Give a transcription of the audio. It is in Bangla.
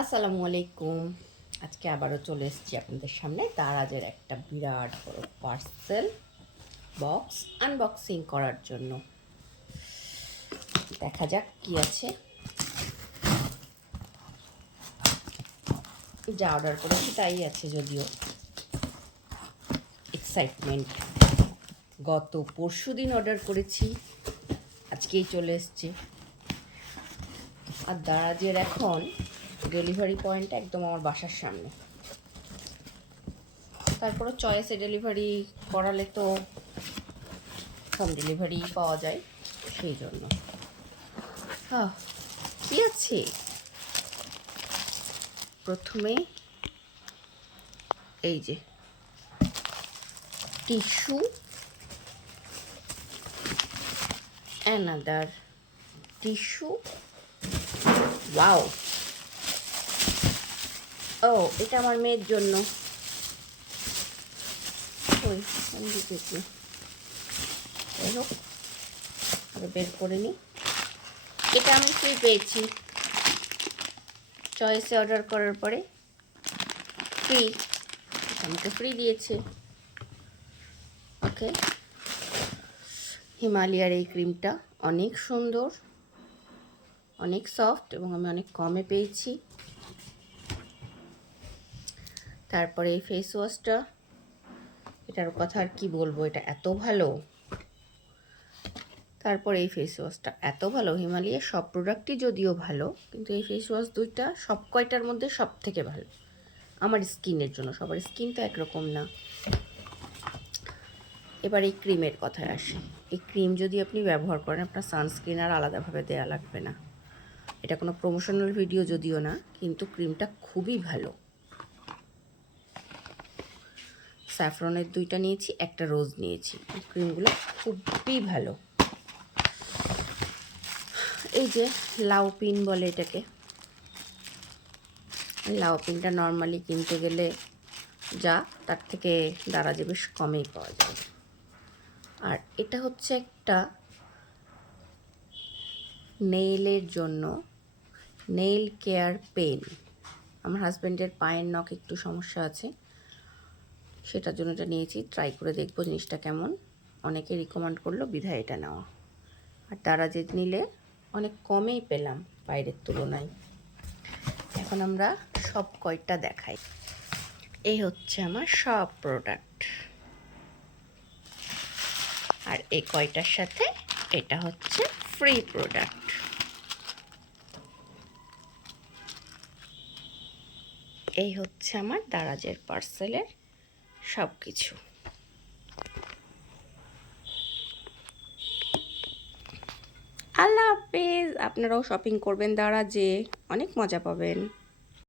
আসসালামু আলাইকুম। আজকে আবারও চলে এসেছি আপনাদের সামনে দারাজের একটা বিরাট বড় পার্সেল বক্স আনবক্সিং করার জন্য। দেখা যাক কি আছে। যা অর্ডার করেছি তাই আছে, যদিও এক্সাইটমেন্ট। গত পরশুদিন অর্ডার করেছি, আজকেই চলে এসছে। আর দারাজের এখন ডেলিভারি পয়েন্ট একদম আমার বাসার সামনে। তারপরে চয়েসে ডেলিভারি করালে তো হোম ডেলিভারি পাওয়া যায়, সেই জন্য। কি আছে প্রথমে? এই যে টিস্যু, অ্যানাদার টিস্যু। ওয়াও, ও এটা আমার মেয়ের জন্য। ওই যাই হোক, আরো বের করে নিই। এটা আমি ফ্রি পেয়েছি, চয়েসে অর্ডার করার পরে ফ্রি, আমাকে ফ্রি দিয়েছে। ওকে, হিমালয়ার এই ক্রিমটা অনেক সুন্দর, অনেক সফট এবং আমি অনেক কমে পেয়েছি। তারপরে এই ফেস ওয়াশটা, এটার কথা আর কি বলবো, এটা এত ভালো। তারপর এই ফেস ওয়াশটা এত ভালো। হিমালয়ের সব প্রোডাক্টই যদিও ভালো, কিন্তু এই ফেস ওয়াশ দুইটা সব কয়টার মধ্যে সব থেকে ভালো আমার স্কিনের জন্য। সবার স্কিন তো একরকম না। এবার এই ক্রিমের কথায় আসি। এই ক্রিম যদি আপনি ব্যবহার করেন, আপনার সানস্ক্রিন আর আলাদাভাবে দেওয়া লাগবে না। এটা কোনো প্রমোশনাল ভিডিও যদিও না, কিন্তু ক্রিমটা খুবই ভালো। স্যাফরনের দুইটা নিয়েছি, একটা রোজ নিয়েছি। এই ক্রিমগুলো খুবই ভালো। এই যে লাউ পিন বলে এটাকে, লাউ পিনটা নর্মালি কিনতে গেলে যা তার থেকে দারাজে বেশ কমেই পাওয়া যায়। আর এটা হচ্ছে একটা নেইলের জন্য নেইল কেয়ার পেন। আমার হাজব্যান্ডের পায়ের নখ একটু সমস্যা আছে, সেটার জন্য এটা নিয়েছি। ট্রাই করে দেখবো জিনিসটা কেমন। অনেকে রিকমেন্ড করলো, বিধায় এটা নেওয়া। আর দারাজে নিলে অনেক কমেই পেলাম বাইরের তুলনায়। এখন আমরা সব কয়টা দেখাই। এই হচ্ছে আমার সব প্রোডাক্ট, আর এই কয়টার সাথে এটা হচ্ছে ফ্রি প্রোডাক্ট। এই হচ্ছে আমার দারাজের পার্সেলের সব কিছু। আল্লাহ হাফেজ। আপনারাও শপিং করবেন দারাজে, অনেক মজা পাবেন।